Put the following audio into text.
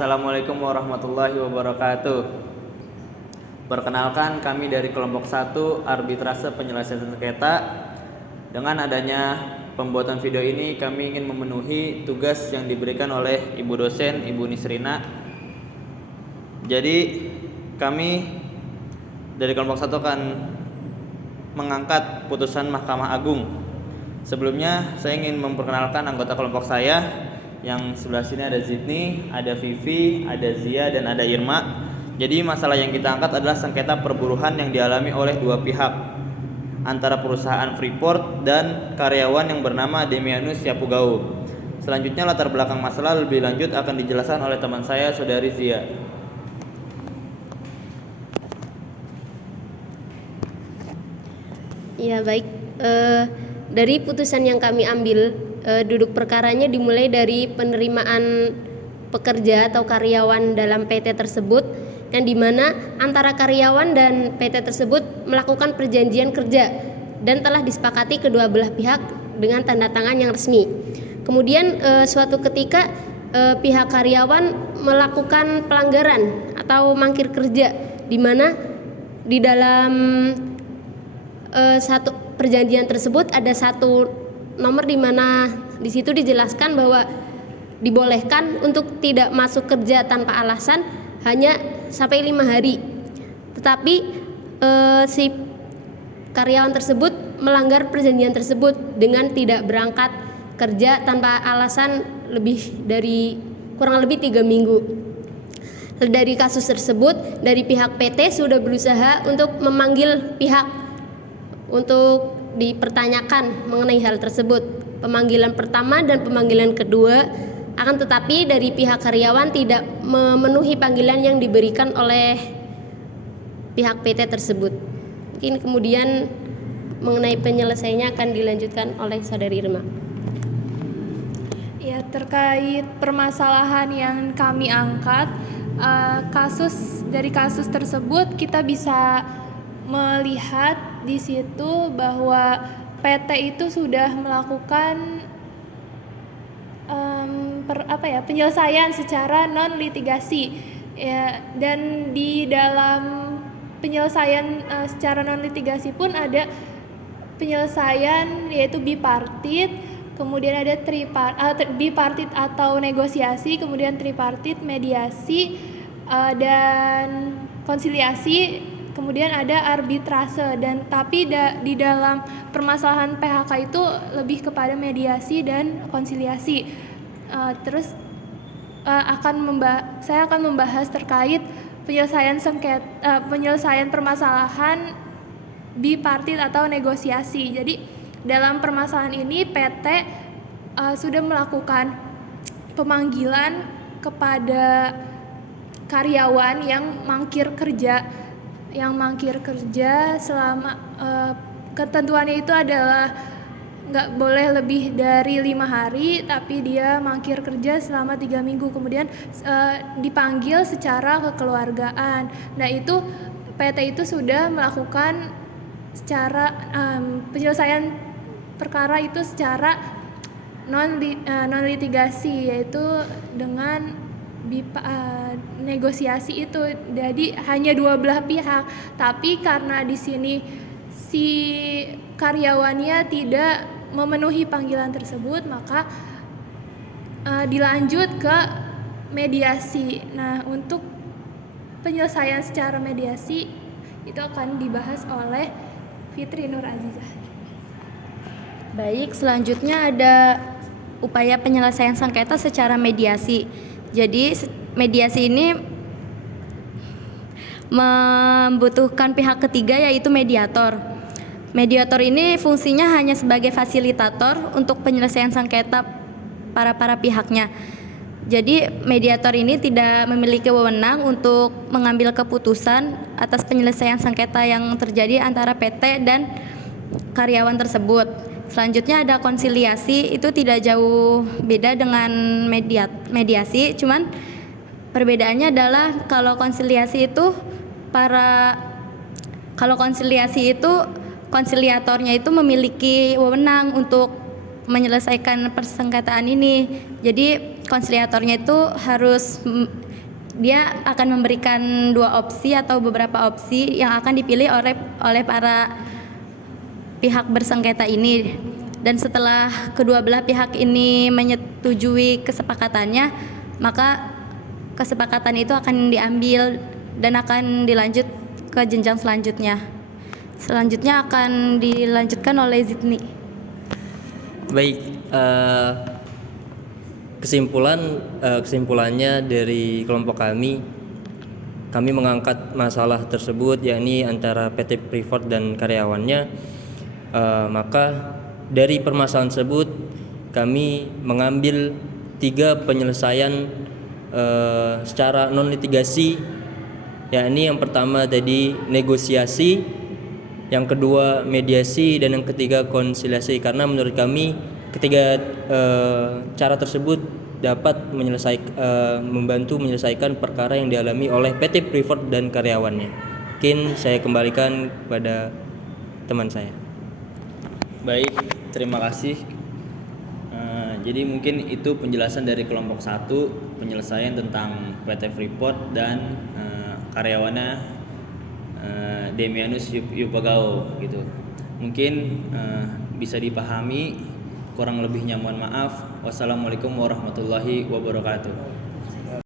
Assalamualaikum warahmatullahi wabarakatuh. Perkenalkan, kami dari kelompok 1 Arbitrase Penyelesaian Sengketa. Dengan adanya pembuatan video ini, kami ingin memenuhi tugas yang diberikan oleh Ibu dosen, Ibu Nisrina. Jadi, kami dari kelompok 1 akan mengangkat putusan Mahkamah Agung. Sebelumnya, saya ingin memperkenalkan anggota kelompok saya. Yang sebelah sini ada Zidni, ada Vivi, ada Zia, dan ada Irma. Jadi masalah yang kita angkat adalah sengketa perburuhan yang dialami oleh dua pihak, antara perusahaan Freeport dan karyawan yang bernama Demianus Yapugau. Selanjutnya latar belakang masalah lebih lanjut akan dijelaskan oleh teman saya, Saudari Zia. Ya baik, dari putusan yang kami ambil, duduk perkaranya dimulai dari penerimaan pekerja atau karyawan dalam PT tersebut, yang dimana antara karyawan dan PT tersebut melakukan perjanjian kerja dan telah disepakati kedua belah pihak dengan tanda tangan yang resmi. Kemudian suatu ketika pihak karyawan melakukan pelanggaran atau mangkir kerja, di mana di dalam satu perjanjian tersebut ada satu nomor di mana di situ dijelaskan bahwa dibolehkan untuk tidak masuk kerja tanpa alasan hanya sampai 5 hari. Tetapi si karyawan tersebut melanggar perjanjian tersebut dengan tidak berangkat kerja tanpa alasan kurang lebih 3 minggu. Dari kasus tersebut, dari pihak PT sudah berusaha untuk memanggil pihak untuk dipertanyakan mengenai hal tersebut. Pemanggilan pertama dan pemanggilan kedua, akan tetapi dari pihak karyawan tidak memenuhi panggilan yang diberikan oleh pihak PT tersebut. Mungkin kemudian mengenai penyelesaiannya akan dilanjutkan oleh Saudari Irma. Ya, terkait permasalahan yang kami angkat, dari kasus tersebut kita bisa melihat di situ bahwa PT itu sudah melakukan penyelesaian secara non litigasi, ya, dan di dalam penyelesaian secara non litigasi pun ada penyelesaian yaitu bipartit, kemudian ada bipartit atau negosiasi, kemudian tripartit, mediasi, dan konsiliasi. Kemudian ada arbitrase, dan tapi di dalam permasalahan PHK itu lebih kepada mediasi dan konsiliasi. Saya akan membahas terkait penyelesaian permasalahan bipartit atau negosiasi. Jadi dalam permasalahan ini PT sudah melakukan pemanggilan kepada karyawan yang mangkir kerja selama ketentuannya itu adalah nggak boleh lebih dari 5 hari, tapi dia mangkir kerja selama 3 minggu, kemudian dipanggil secara kekeluargaan. Nah, itu PT itu sudah melakukan secara penyelesaian perkara itu secara non litigasi, yaitu dengan negosiasi itu. Jadi hanya dua belah pihak, tapi karena di sini si karyawannya tidak memenuhi panggilan tersebut, maka dilanjut ke mediasi. Nah, untuk penyelesaian secara mediasi itu akan dibahas oleh Fitri Nur Azizah. Baik, selanjutnya ada upaya penyelesaian sengketa secara mediasi. Jadi mediasi ini membutuhkan pihak ketiga, yaitu mediator. Mediator ini fungsinya hanya sebagai fasilitator untuk penyelesaian sengketa para pihaknya. Jadi mediator ini tidak memiliki wewenang untuk mengambil keputusan atas penyelesaian sengketa yang terjadi antara PT dan karyawan tersebut. Selanjutnya ada konsiliasi, itu tidak jauh beda dengan mediasi, cuman perbedaannya adalah kalau konsiliasi itu konsiliatornya itu memiliki wewenang untuk menyelesaikan persengketaan ini. Jadi konsiliatornya itu harus dia akan memberikan 2 opsi atau beberapa opsi yang akan dipilih oleh para pihak bersengketa ini. Dan setelah kedua belah pihak ini menyetujui kesepakatannya, maka kesepakatan itu akan diambil dan akan dilanjut ke jenjang selanjutnya. Selanjutnya akan dilanjutkan oleh Zidni. Baik, kesimpulannya dari kelompok kami mengangkat masalah tersebut, yakni antara PT Freeport dan karyawannya. Maka dari permasalahan tersebut kami mengambil 3 penyelesaian secara non litigasi, yakni yang pertama tadi negosiasi, yang kedua mediasi, dan yang ketiga konsiliasi. Karena menurut kami ketiga cara tersebut dapat membantu menyelesaikan perkara yang dialami oleh PT Freeport dan karyawannya. Mungkin saya kembalikan kepada teman saya. Baik, terima kasih. Jadi mungkin itu penjelasan dari kelompok 1, penyelesaian tentang PT Freeport dan karyawannya Demianus Yupagao gitu. Mungkin bisa dipahami, kurang lebihnya mohon maaf. Wassalamualaikum warahmatullahi wabarakatuh.